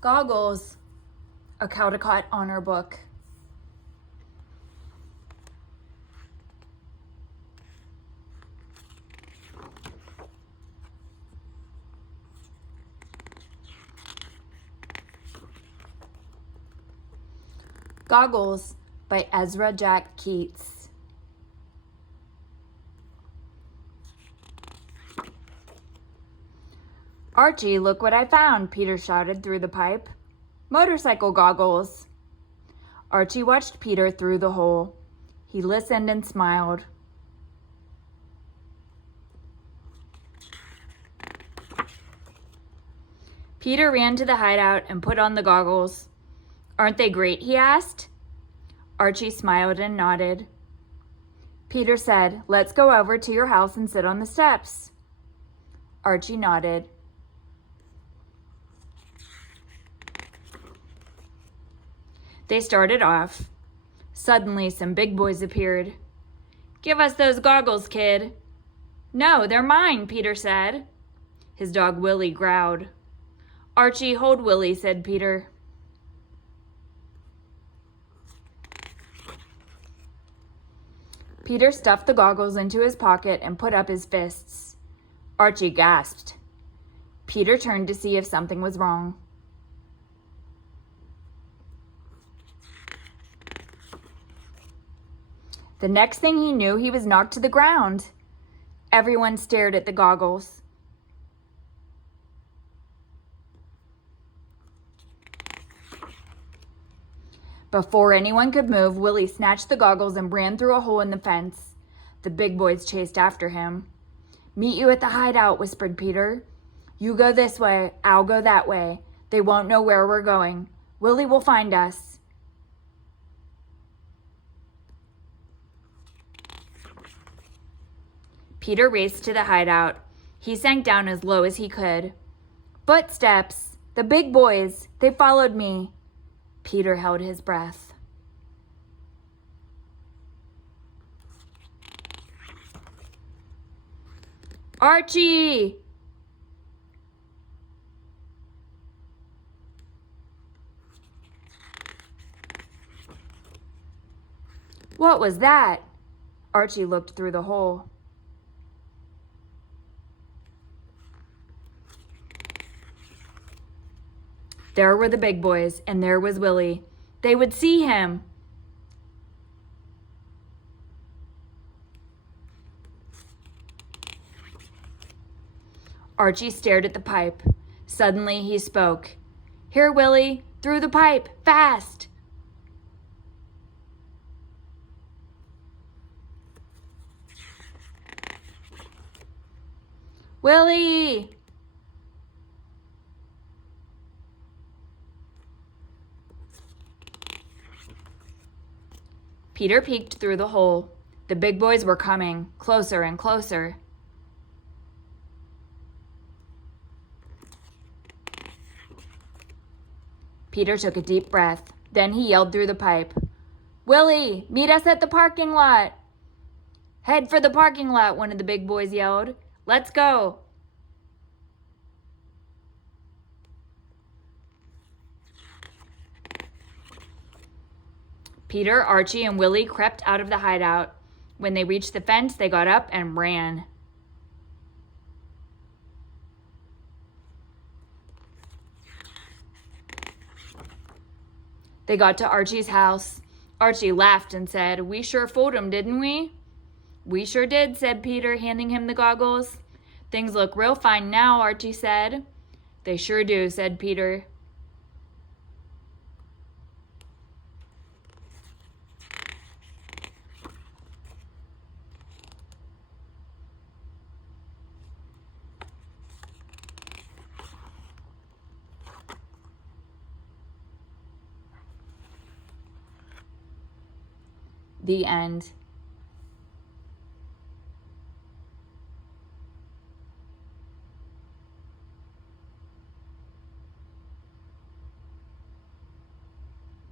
Goggles, a Caldecott honor book. Goggles by Ezra Jack Keats. Archie, look what I found, Peter shouted through the pipe. Motorcycle goggles. Archie watched Peter through the hole. He listened and smiled. Peter ran to the hideout and put on the goggles. Aren't they great? He asked. Archie smiled and nodded. Peter said, let's go over to your house and sit on the steps. Archie nodded. They started off. Suddenly, some big boys appeared. Give us those goggles, kid. No, they're mine, Peter said. His dog Willie growled. Archie, hold Willie, said Peter. Peter stuffed the goggles into his pocket and put up his fists. Archie gasped. Peter turned to see if something was wrong. The next thing he knew, he was knocked to the ground. Everyone stared at the goggles. Before anyone could move, Willie snatched the goggles and ran through a hole in the fence. The big boys chased after him. Meet you at the hideout, whispered Peter. You go this way, I'll go that way. They won't know where we're going. Willie will find us. Peter raced to the hideout. He sank down as low as he could. Footsteps! The big boys! They followed me. Peter held his breath. Archie! What was that? Archie looked through the hole. There were the big boys, and there was Willie. They would see him. Archie stared at the pipe. Suddenly he spoke. Here, Willie, through the pipe, fast! Willie! Peter peeked through the hole. The big boys were coming, closer and closer. Peter took a deep breath. Then he yelled through the pipe. Willie, meet us at the parking lot. Head for the parking lot, one of the big boys yelled. Let's go. Peter, Archie, and Willie crept out of the hideout. When they reached the fence, they got up and ran. They got to Archie's house. Archie laughed and said, We sure fooled him, didn't we? We sure did, said Peter, handing him the goggles. Things look real fine now, Archie said. They sure do, said Peter. The end.